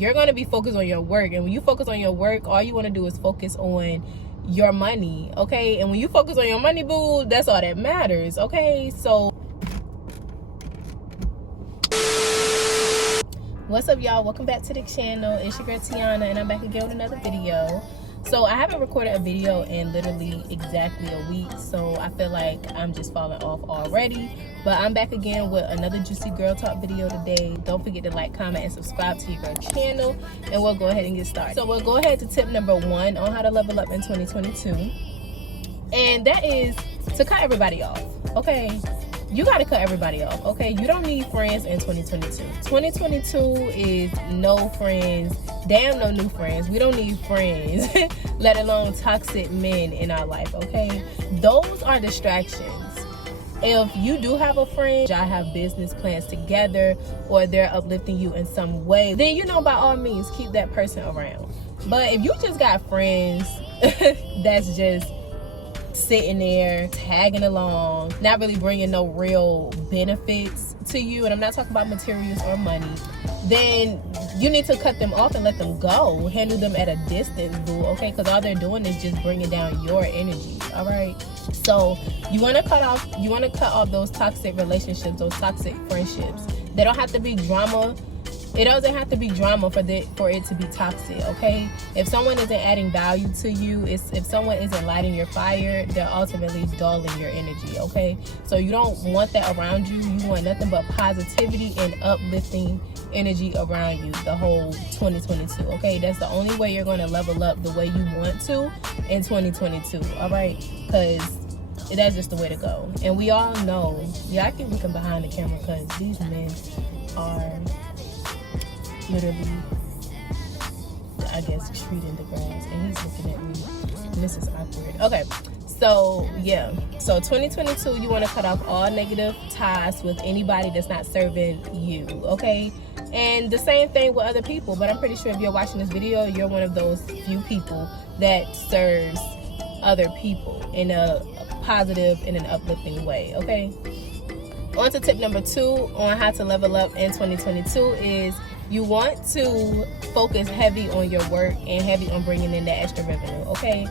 you're going to be focused on your work. And when you focus on your work, all you want to do is focus on your money, okay? And when you focus on your money, boo, that's all that matters, okay? So what's up, y'all? Welcome back to the channel. It's your girl Tianna, and I'm back again with another video. So I haven't recorded a video in literally exactly a week, so I feel like I'm just falling off already. But I'm back again with another juicy girl talk video today. Don't forget to like, comment, and subscribe to your girl channel, and we'll go ahead and get started. So we'll go ahead to tip number 1 on how to level up in 2022, and that is to cut everybody off, okay? You got to cut everybody off, okay? You don't need friends in 2022. 2022 is no friends, damn no new friends. We don't need friends, let alone toxic men in our life, okay? Those are distractions. If you do have a friend, y'all have business plans together, or they're uplifting you in some way, then, you know, by all means, keep that person around. But if you just got friends that's just sitting there tagging along, not really bringing no real benefits to you, and I'm not talking about materials or money, then you need to cut them off and let them go. Handle them at a distance, boo, okay? Because all they're doing is just bringing down your energy, all right? So you want to cut off those toxic relationships, those toxic friendships. They don't have to be drama. It doesn't have to be drama for it to be toxic, okay? If someone isn't adding value to you, if someone isn't lighting your fire, they're ultimately dulling your energy, okay? So you don't want that around you. You want nothing but positivity and uplifting energy around you the whole 2022, okay? That's the only way you're going to level up the way you want to in 2022, all right? Because that's just the way to go. And we all know, yeah, I keep looking behind the camera because these men are literally, I guess, treating the grass, and he's looking at me, and this is awkward. Okay, so yeah, so 2022, you want to cut off all negative ties with anybody that's not serving you, okay? And the same thing with other people, but I'm pretty sure if you're watching this video, you're one of those few people that serves other people in a positive and an uplifting way, okay? On to tip number 2 on how to level up in 2022 is you want to focus heavy on your work and heavy on bringing in that extra revenue, okay?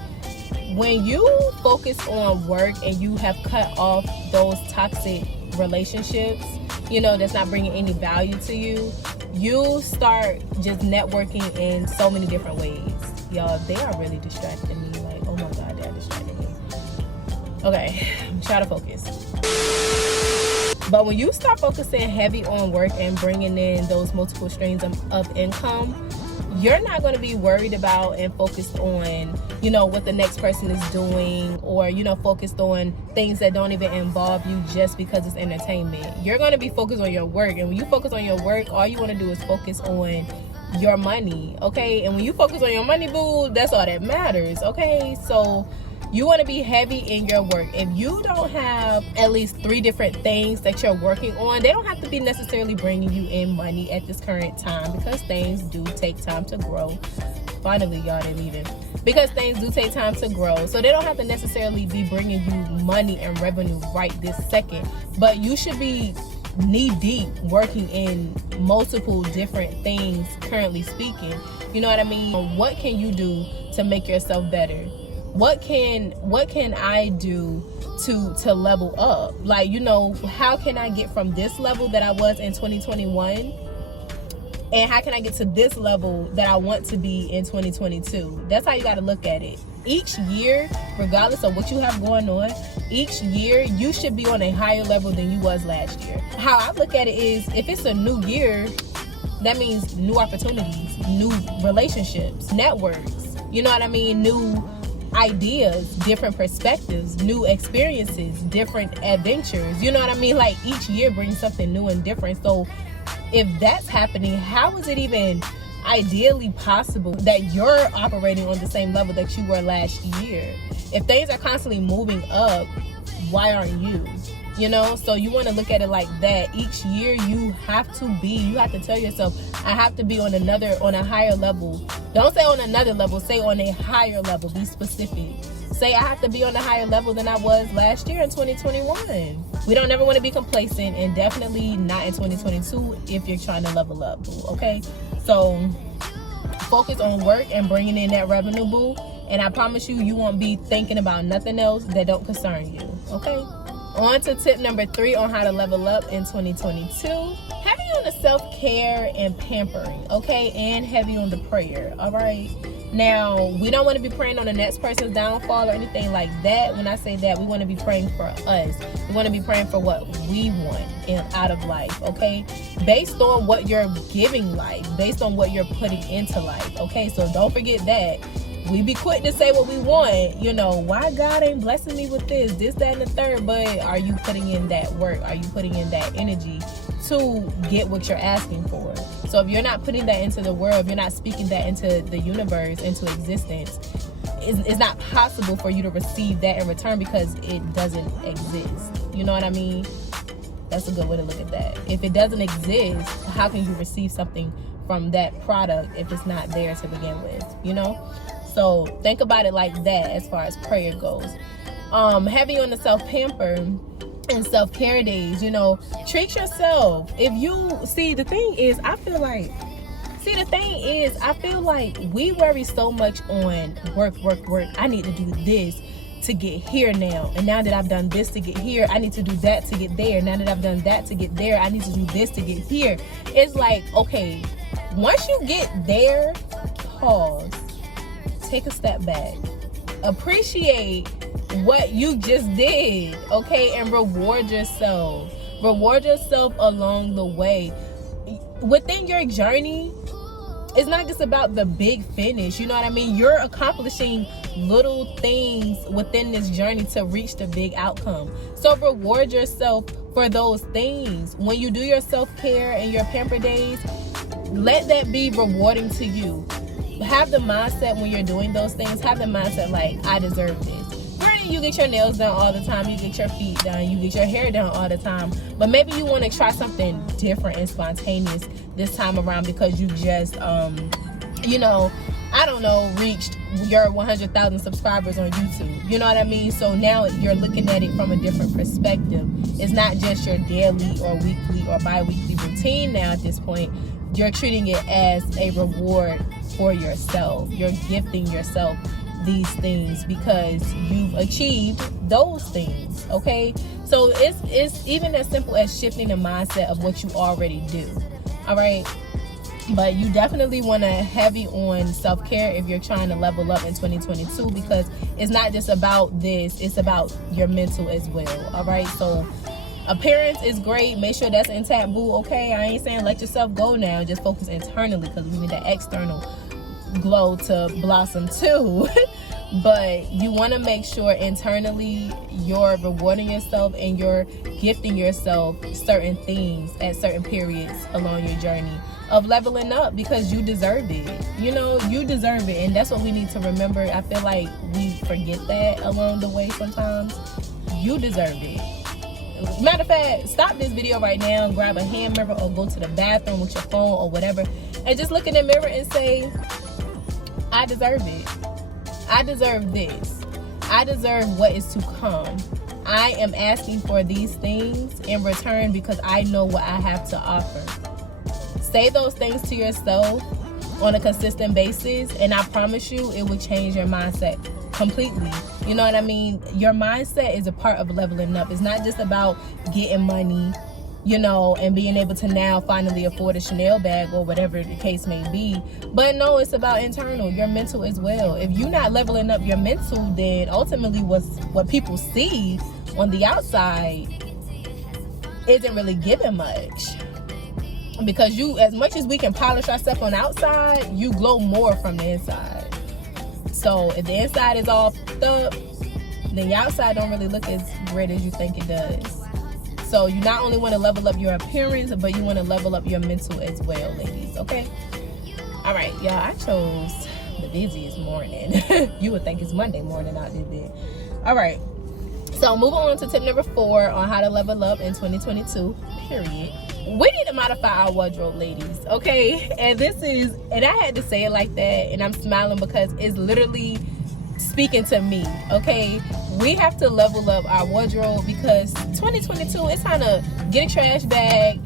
When you focus on work and you have cut off those toxic relationships, you know, that's not bringing any value to you, you start just networking in so many different ways. Y'all, they are really distracting me. Like, oh my God, they are distracting me. Okay, try to focus. But when you start focusing heavy on work and bringing in those multiple streams of income, you're not going to be worried about and focused on, you know, what the next person is doing, or, you know, focused on things that don't even involve you just because it's entertainment. You're going to be focused on your work. And when you focus on your work, all you want to do is focus on your money, okay? And when you focus on your money, boo, that's all that matters, okay? So you want to be heavy in your work. If you don't have at least 3 different things that you're working on, they don't have to be necessarily bringing you in money at this current time, because things do take time to grow. Finally, y'all didn't even. Because things do take time to grow. So they don't have to necessarily be bringing you money and revenue right this second. But you should be knee deep working in multiple different things, currently speaking. You know what I mean? What can you do to make yourself better? What can I do to level up? Like, you know, how can I get from this level that I was in 2021, and how can I get to this level that I want to be in 2022? That's how you got to look at it. Each year, regardless of what you have going on, each year you should be on a higher level than you was last year. How I look at it is, if it's a new year, that means new opportunities, new relationships, networks, you know what I mean? New ideas, different perspectives, new experiences, different adventures, you know what I mean? Like, each year brings something new and different. So if that's happening, how is it even ideally possible that you're operating on the same level that you were last year? If things are constantly moving up, why aren't you? You know, so you want to look at it like that. Each year you have to tell yourself, I have to be on a higher level. Don't say on another level, say on a higher level. Be specific. Say I have to be on a higher level than I was last year in 2021. We don't ever want to be complacent, and definitely not in 2022 if you're trying to level up, okay? So focus on work and bringing in that revenue, boo. And I promise you, you won't be thinking about nothing else that don't concern you, okay? On to tip number 3 on how to level up in 2022. Heavy on the self-care and pampering, okay? And heavy on the prayer, all right? Now, we don't want to be praying on the next person's downfall or anything like that. When I say that, we want to be praying for us. We want to be praying for what we want out of life, okay? Based on what you're giving life, based on what you're putting into life, okay? So don't forget that. We be quick to say what we want, you know, why God ain't blessing me with this, that, and the third, but are you putting in that work? Are you putting in that energy to get what you're asking for? So if you're not putting that into the world, if you're not speaking that into the universe, into existence, it's not possible for you to receive that in return because it doesn't exist. You know what I mean? That's a good way to look at that. If it doesn't exist, how can you receive something from that product if it's not there to begin with, you know? So think about it like that as far as prayer goes. Heavy on the self-pamper and self-care days, you know, treat yourself. If you see, the thing is, I feel like we worry so much on work. I need to do this to get here now. And now that I've done this to get here, I need to do that to get there. Now that I've done that to get there, I need to do this to get here. It's like, okay, once you get there, pause. Take a step back, appreciate what you just did, okay, and reward yourself along the way. Within your journey, it's not just about the big finish, you know what I mean? You're accomplishing little things within this journey to reach the big outcome. So reward yourself for those things. When you do your self-care and your pamper days, let that be rewarding to you. Have the mindset when you're doing those things, have the mindset like, I deserve this. Granted, you get your nails done all the time, you get your feet done, you get your hair done all the time, but maybe you want to try something different and spontaneous this time around because you just reached your 100,000 subscribers on YouTube. You know what I mean? So now you're looking at it from a different perspective. It's not just your daily or weekly or bi-weekly routine now at this point. You're treating it as a reward for yourself. You're gifting yourself these things because you've achieved those things, okay? So it's even as simple as shifting the mindset of what you already do, all right? But you definitely want to heavy on self-care if you're trying to level up in 2022 because it's not just about this, it's about your mental as well, all right? So appearance is great. Make sure that's intact, boo, okay? I ain't saying let yourself go now. Just focus internally because we need that external glow to blossom too. But you want to make sure internally you're rewarding yourself and you're gifting yourself certain things at certain periods along your journey of leveling up because you deserve it. You know, you deserve it. And that's what we need to remember. I feel like we forget that along the way sometimes. You deserve it. Matter of fact, stop this video right now and grab a hand mirror or go to the bathroom with your phone or whatever and just look in the mirror and say, I deserve it. I deserve this. I deserve what is to come. I am asking for these things in return because I know what I have to offer. Say those things to yourself on a consistent basis, and I promise you it will change your mindset completely. You know what I mean? Your mindset is a part of leveling up. It's not just about getting money, you know, and being able to now finally afford a Chanel bag or whatever the case may be. But no, it's about internal, your mental as well. If you're not leveling up your mental, then ultimately what people see on the outside isn't really giving much. Because you, as much as we can polish ourselves on the outside, you glow more from the inside. So if the inside is all fucked up, then your outside don't really look as great as you think it does. So you not only want to level up your appearance, but you want to level up your mental as well, ladies, okay? All right, y'all, I chose the busiest morning. You would think it's Monday morning out there. All right, so moving on to tip number 4 on how to level up in 2022, period. We need to modify our wardrobe, ladies, okay? And I had to say it like that, and I'm smiling because it's literally speaking to me, okay? We have to level up our wardrobe because 2022, it's time to get a trash bag,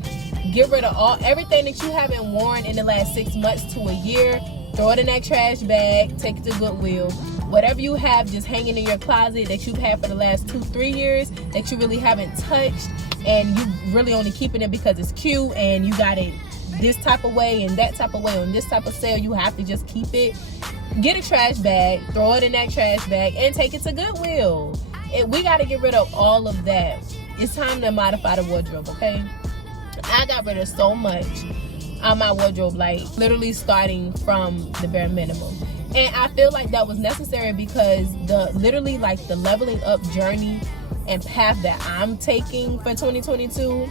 get rid of everything that you haven't worn in the last 6 months to a year. throw it in that trash bag, take it to Goodwill. Whatever you have just hanging in your closet that you've had for the last 2-3 years that you really haven't touched, and you really only keeping it because it's cute and you got it this type of way and that type of way on this type of sale, you have to just keep it. Get a trash bag, throw it in that trash bag, and take it to Goodwill. We got to get rid of all of that. It's time to modify the wardrobe, okay? I got rid of so much on my wardrobe, like literally starting from the bare minimum. And I feel like that was necessary because the leveling up journey and path that I'm taking for 2022,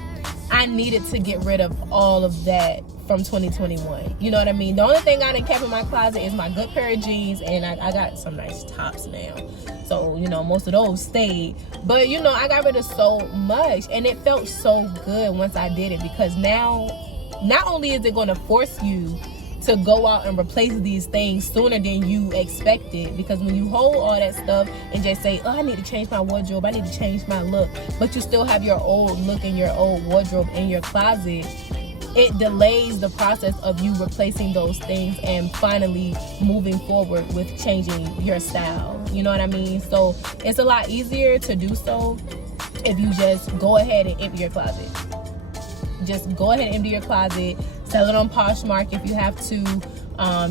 I needed to get rid of all of that from 2021. You know what I mean? The only thing I done kept in my closet is my good pair of jeans, and I got some nice tops now. So, you know, most of those stayed. But, you know, I got rid of so much, and it felt so good once I did it, because now, not only is it going to force you to go out and replace these things sooner than you expected, because when you hold all that stuff and just say, oh, I need to change my wardrobe, I need to change my look, but you still have your old look and your old wardrobe in your closet, it delays the process of you replacing those things and finally moving forward with changing your style. You know what I mean? So it's a lot easier to do so if you just go ahead and empty your closet. Just go ahead and empty your closet. Sell it on Poshmark if you have to.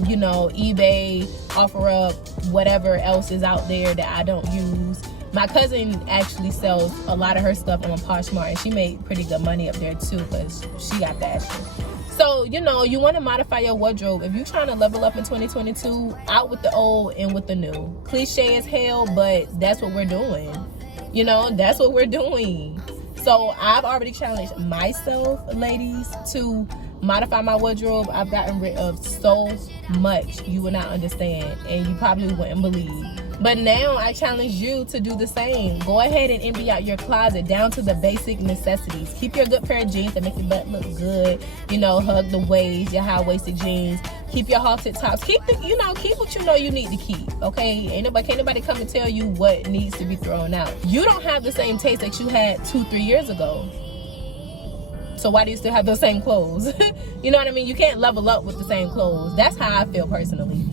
You know, eBay, OfferUp, whatever else is out there that I don't use. My cousin actually sells a lot of her stuff on Poshmark, and she made pretty good money up there too, because she got fashion. So, you know, you want to modify your wardrobe. If you're trying to level up in 2022, out with the old and with the new. Cliche as hell, but that's what we're doing. You know, that's what we're doing. So I've already challenged myself, ladies, to modify my wardrobe. I've gotten rid of so much you would not understand, and you probably wouldn't believe. But now I challenge you to do the same. Go ahead and empty out your closet down to the basic necessities. Keep your good pair of jeans that make your butt look good. You know, hug the waist, your high-waisted jeans. Keep your halted tops. Keep what you know you need to keep. Okay, can't nobody come and tell you what needs to be thrown out. You don't have the same taste that you had 2-3 years ago. So why do you still have those same clothes? You know what I mean? You can't level up with the same clothes. That's how I feel personally.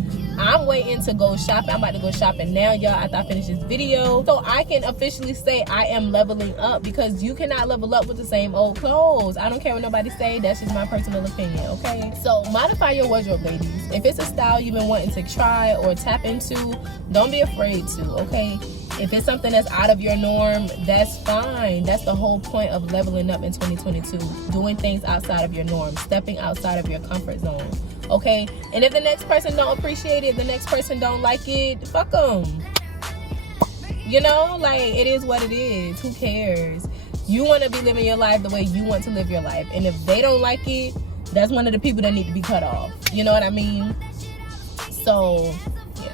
I'm waiting to go shopping. I'm about to go shopping now, y'all, after I finish this video, so I can officially say I am leveling up, because you cannot level up with the same old clothes. I don't care what nobody say. That's just my personal opinion, okay? So modify your wardrobe, ladies. If it's a style you've been wanting to try or tap into, don't be afraid to, okay? If it's something that's out of your norm, that's fine. That's the whole point of leveling up in 2022. Doing things outside of your norm, stepping outside of your comfort zone. Okay? And if the next person don't appreciate it, the next person don't like it, fuck them. You know, like, it is what it is. Who cares? You want to be living your life the way you want to live your life. And if they don't like it, that's one of the people that need to be cut off. You know what I mean? So, yeah.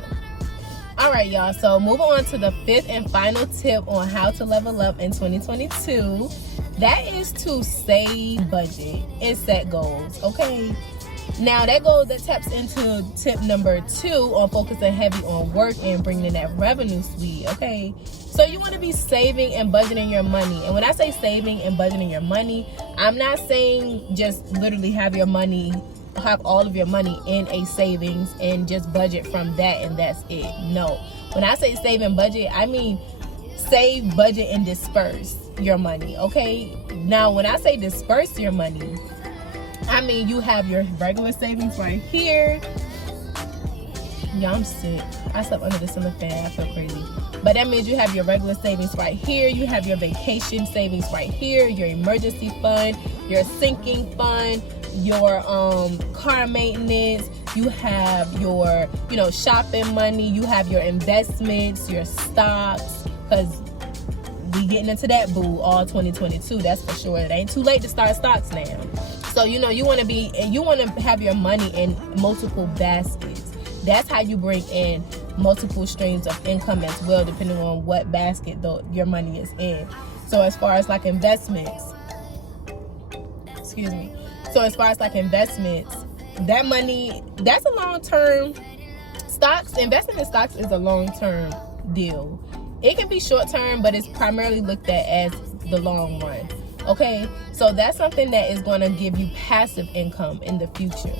All right, y'all. So, moving on to the 5th and final tip on how to level up in 2022. That is to save, budget, and set goals. Okay? Now that taps into tip number 2 on focusing heavy on work and bringing in that revenue suite. Okay, so you want to be saving and budgeting your money. And when I say saving and budgeting your money, I'm not saying just literally have all of your money in a savings and just budget from that and that's it. No, when I say save and budget, I mean save, budget, and disperse your money. Okay, now when I say disperse your money, I mean, you have your regular savings right here. Yeah, I'm sick. I slept under the ceiling fan. I feel crazy. But that means you have your regular savings right here. You have your vacation savings right here. Your emergency fund, your sinking fund, your car maintenance. You have your, shopping money. You have your investments, your stocks. Because we getting into that boo all 2022. That's for sure. It ain't too late to start stocks now. So, you want to have your money in multiple baskets. That's how you bring in multiple streams of income as well, depending on what basket your money is in. So as far as like investments, that money, that's a long-term. Investing in stocks is a long-term deal. It can be short-term, but it's primarily looked at as the long run. Okay, so that's something that is going to give you passive income in the future.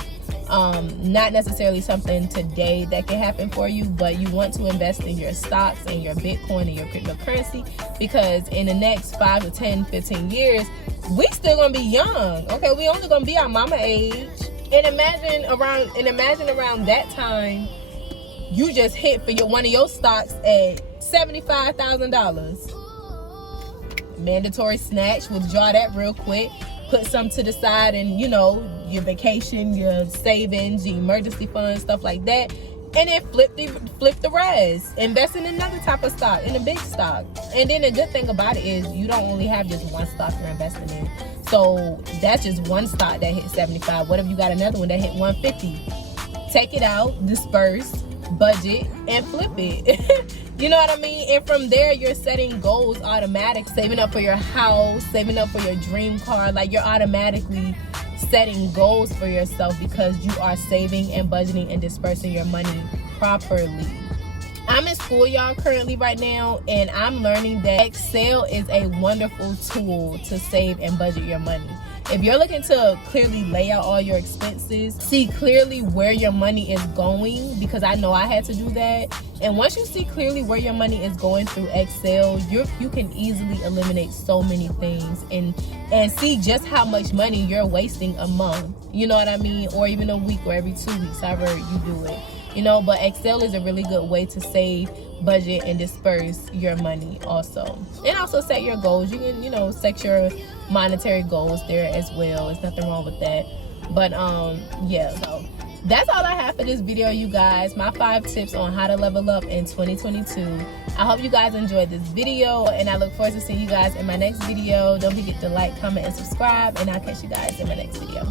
Not necessarily something today that can happen for you, but you want to invest in your stocks and your Bitcoin and your cryptocurrency, because in the next 5 to 10, 15 years, we still gonna be young. Okay, we only gonna be our mama age. And imagine around that time, you just hit for one of your stocks at $75,000. Mandatory snatch, withdraw that real quick, put some to the side, and your vacation, your savings, your emergency fund, stuff like that, and then flip the rest. Invest in another type of stock, in a big stock. And then the good thing about it is you don't only have just one stock you're investing in. So that's just one stock that hit 75. What if you got another one that hit 150? Take it out, disperse, budget, and flip it. You know what I mean? And from there, you're setting goals automatic, saving up for your house, saving up for your dream car. Like, you're automatically setting goals for yourself because you are saving and budgeting and dispersing your money properly. I'm in school, y'all, currently right now, and I'm learning that Excel is a wonderful tool to save and budget your money. If you're looking to clearly lay out all your expenses, see clearly where your money is going, because I know I had to do that. And once you see clearly where your money is going through Excel, you can easily eliminate so many things and see just how much money you're wasting a month. You know what I mean? Or even a week, or every 2 weeks, however you do it. But Excel is a really good way to save, budget, and disperse your money also. And also set your goals. You can, set your monetary goals there as well. There's nothing wrong with that. But yeah, so that's all I have for this video, you guys. My 5 tips on how to level up in 2022. I hope you guys enjoyed this video, and I look forward to seeing you guys in my next video. Don't forget to like, comment, and subscribe, and I'll catch you guys in my next video.